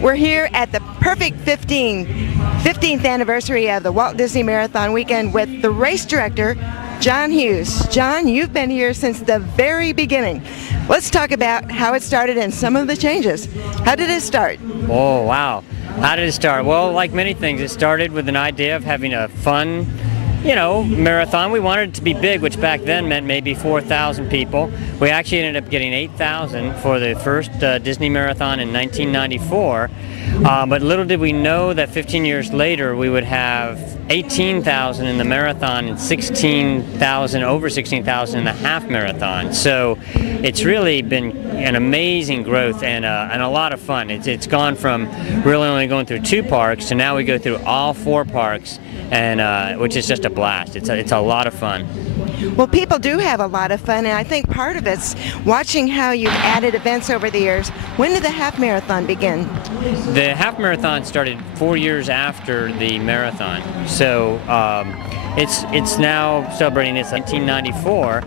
We're here at the perfect 15th anniversary of the Walt Disney Marathon Weekend with the race director, Jon Hughes. Jon, you've been here since the very beginning. Let's talk about how it started and some of the changes. How did it start? Oh, wow. How did it start? Well, like many things, it started with an idea of having a fun, marathon. We wanted it to be big, which back then meant maybe 4,000 people. We actually ended up getting 8,000 for the first Disney Marathon in 1994. But little did we know that 15 years later we would have 18,000 in the marathon and over 16,000 in the half marathon. So it's really been an amazing growth and a lot of fun. It's gone from really only going through 2 parks to now we go through all 4 parks, and which is just a blast. It's a lot of fun. Well, people do have a lot of fun, and I think part of it's watching how you've added events over the years. When did the half marathon begin? The half marathon started 4 years after the marathon, so it's now celebrating its 1994.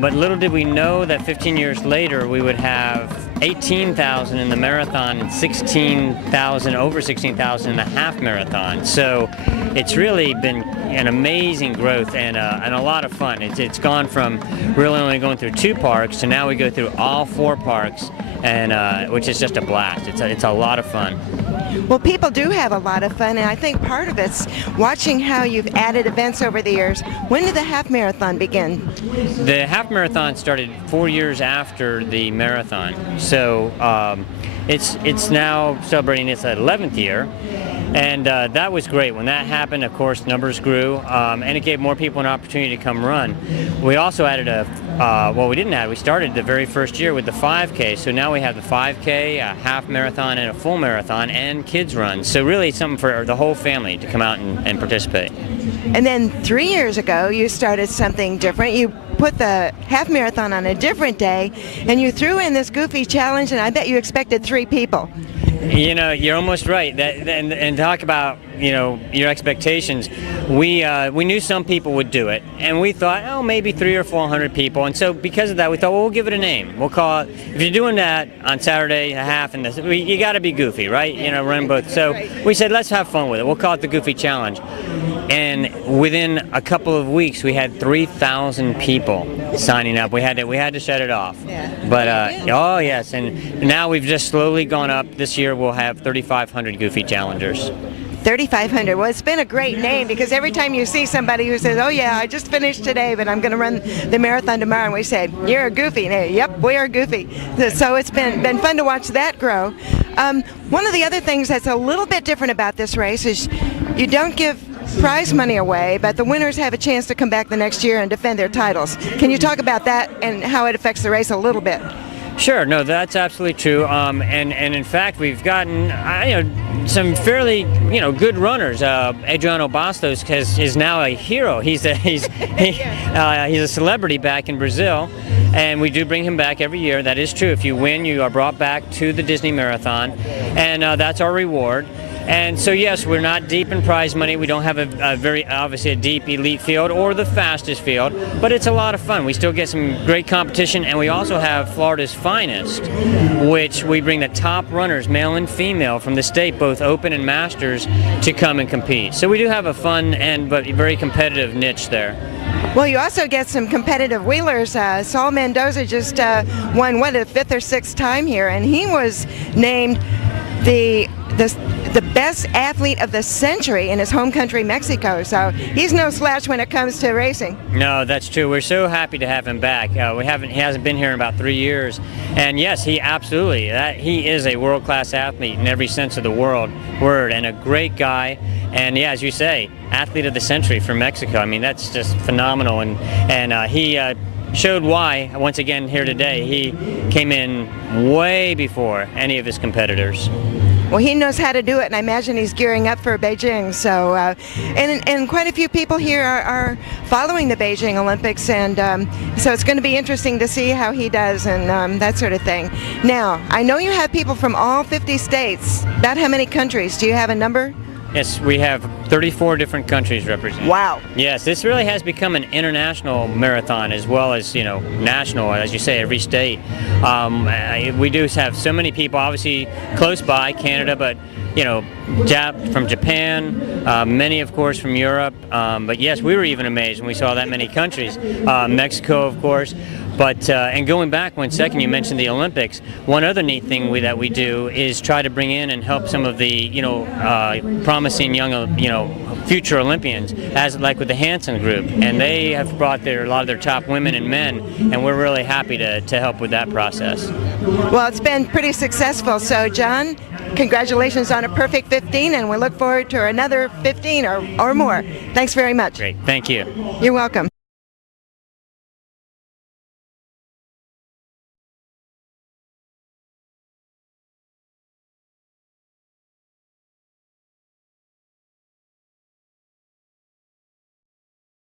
But little did we know that 15 years later we would have 18,000 in the marathon and over 16,000 in the half marathon. So it's really been an amazing growth and a lot of fun. It's gone from really only going through 2 parks to now we go through all 4 parks, and which is just a blast. It's a lot of fun. Well, people do have a lot of fun, and I think part of it's watching how you've added events over the years. When did the half marathon begin? The half marathon started 4 years after the marathon, so it's now celebrating its 11th year. And that was great. When that happened, of course, numbers grew, and it gave more people an opportunity to come run. We also added we started the very first year with the 5K, so now we have the 5K, a half marathon, and a full marathon, and kids runs. So really something for the whole family to come out and participate. And then 3 years ago, you started something different. You put the half marathon on a different day, and you threw in this goofy challenge, and I bet you expected 3 people. You're almost right. And talk about your expectations. We knew some people would do it, and we thought, maybe 300 or 400 people. And so because of that, we thought, we'll give it a name. We'll call it. If you're doing that on Saturday, a half, and you got to be goofy, right? Run both. So we said, let's have fun with it. We'll call it the Goofy Challenge. And within a couple of weeks, we had 3,000 people signing up. We had to shut it off. Yeah. But oh yes, and now we've just slowly gone up. This year we'll have 3,500 Goofy Challengers. 3,500. Well, it's been a great name because every time you see somebody who says, "Oh yeah, I just finished today, but I'm going to run the marathon tomorrow," and we say, "You're a goofy." And they, "Yep, we are goofy." So it's been fun to watch that grow. One of the other things that's a little bit different about this race is you don't give prize money away, but the winners have a chance to come back the next year and defend their titles. Can you talk about that and how it affects the race a little bit? Sure. No, that's absolutely true. And in fact, we've gotten some fairly good runners. Adriano Bastos is now a hero. He's a celebrity back in Brazil, and we do bring him back every year. That is true. If you win, you are brought back to the Disney Marathon, and that's our reward. And so yes, we're not deep in prize money. We don't have a very obviously a deep elite field or the fastest field, but it's a lot of fun. We still get some great competition, and we also have Florida's finest, which we bring the top runners, male and female, from the state, both open and masters, to come and compete. So we do have a fun but very competitive niche there. Well, you also get some competitive wheelers. Saul Mendoza just won a 5th or 6th time here, and he was named the best athlete of the century in his home country, Mexico. So he's no slouch when it comes to racing. No, that's true. We're so happy to have him back. He hasn't been here in about 3 years. And yes, he is a world-class athlete in every sense of the word, and a great guy. And yeah, as you say, athlete of the century for Mexico. I mean, that's just phenomenal. And he showed why, once again, here today. He came in way before any of his competitors. Well, he knows how to do it, and I imagine he's gearing up for Beijing. So, and quite a few people here are following the Beijing Olympics, and so it's going to be interesting to see how he does and that sort of thing. Now, I know you have people from all 50 states. About how many countries? Do you have a number? Yes, we have 34 different countries represented. Wow. Yes, this really has become an international marathon as well as, national, as you say, every state. We do have so many people, obviously close by, Canada, but from Japan, many of course from Europe, but yes, we were even amazed when we saw that many countries. Mexico, of course. But and going back 1 second, you mentioned the Olympics. One other neat thing that we do is try to bring in and help some of the promising young future Olympians, as like with the Hanson group, and they have brought a lot of their top women and men, and we're really happy to help with that process. Well, it's been pretty successful. So, Jon, congratulations on a perfect 15, and we look forward to another 15 or more. Thanks very much. Great, thank you. You're welcome.